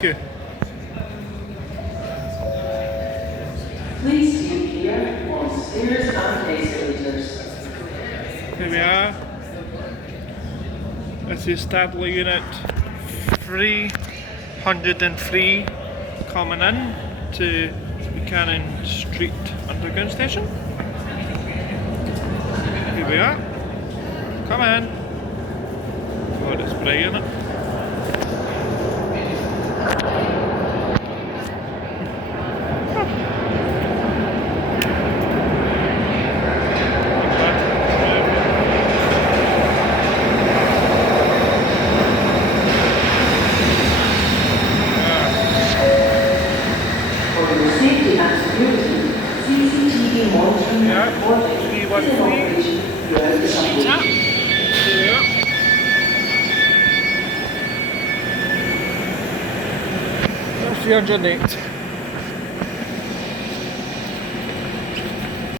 You. Please do here on stairs and escalators. Here we are. This is Stadler unit 303 coming in to Buchanan Street underground station. Here we are. Come in. God, it's bright, isn't it? Safety and security, CCTV monitoring and recording is in operation throughout the site. Yeah. 308.